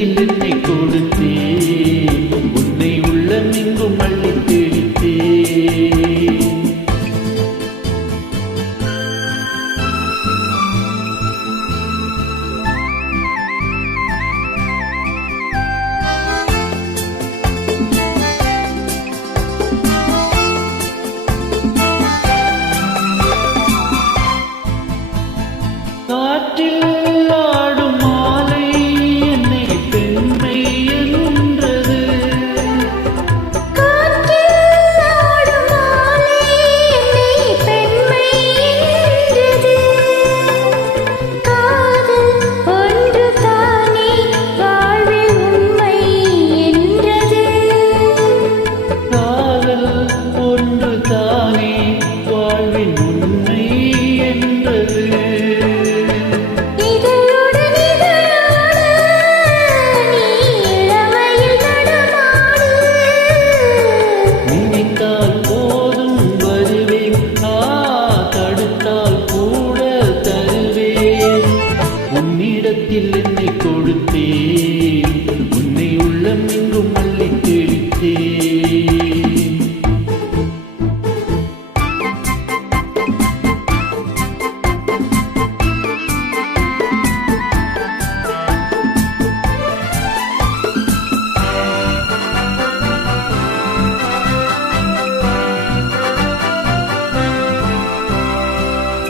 உன்னிடத்தில் என்னை கொடுத்தேன், உன்னை உள்ளமெங்கும் அள்ளித் தெளித்தேன். காற்றில் ஆடும் மாலை என்னை பெண்மை என்றது. காற்றில் ஆடும் மாலை என்னை பெண்மை என்றது. காதல் ஒன்று தானே வாழ்வில் உண்மை என்றது. காதல் ஒன்று தானே வாழ்வின் உண்மை என்றது. உன்னிடத்தில் என்னை கொடுத்தேன், உன்னை உள்ளமெங்கும் அள்ளித் தெளித்தேன்.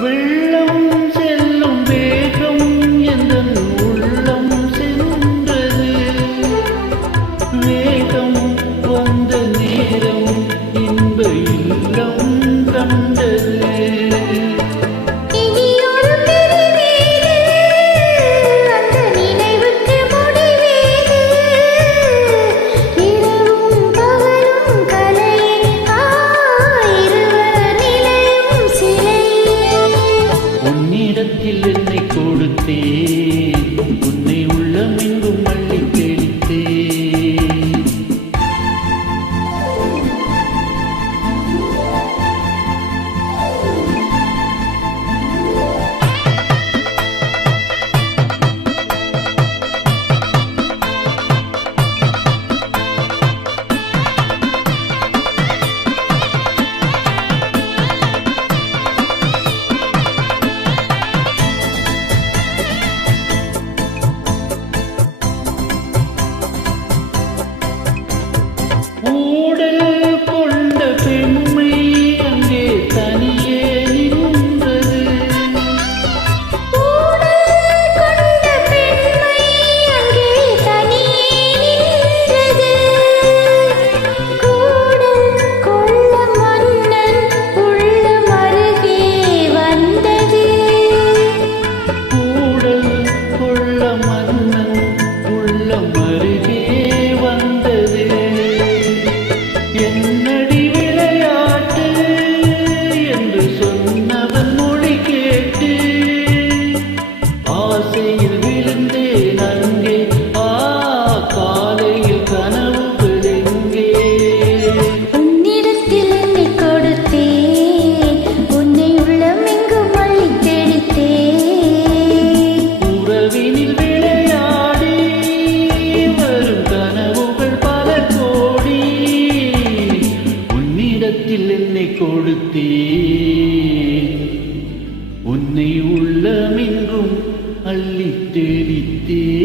வெள்ளம் செல்லும் வேகம் எந்தன் உள்ளம் சென்றது. வேகம் வந்த நேரம் இன்ப இல்லம் கண்டது. இனியொரு பிரிவேது, அந்த நினைவுக்கு முடிவேது. இரவும் பகலும் கலையே, இருவர் நிலையும் சிலையே. உன்னிடத்தில் என்னை கொடுத்தேன், உன்னை உள்ளமெங்கும் அள்ளித் தெளித்தேன். ஊடல் கொண்ட பெண்மை அங்கே தனியே நின்றது. ஊடல் கொண்ட பெண்மை அங்கே தனியே நின்றது. கூடல் கொள்ள மன்னன் உள்ளம் அருகே வந்தது. கூடல் கொள்ள மன்னன் உள்ளம் அருகே வந்தது. என்னடி விளையாட்டு என்று சொன்னவன் மொழி கேட்டு ஆசையில் விழுந்தேன் அங்கே. காலையில் கனவுகள் எங்கே? உன்னிடத்தில் என்னை கொடுத்தேன், உன்னை உள்ளமெங்கும் அள்ளித் தெளித்தேன். உறவினில் விளையாடி வரும் கனவுகள் பல கோடி. உன்னிடத்தில் என்னை கொடுத்தேன், உன்னை உள்ளமெங்கும் அள்ளித் தெளித்தேன்.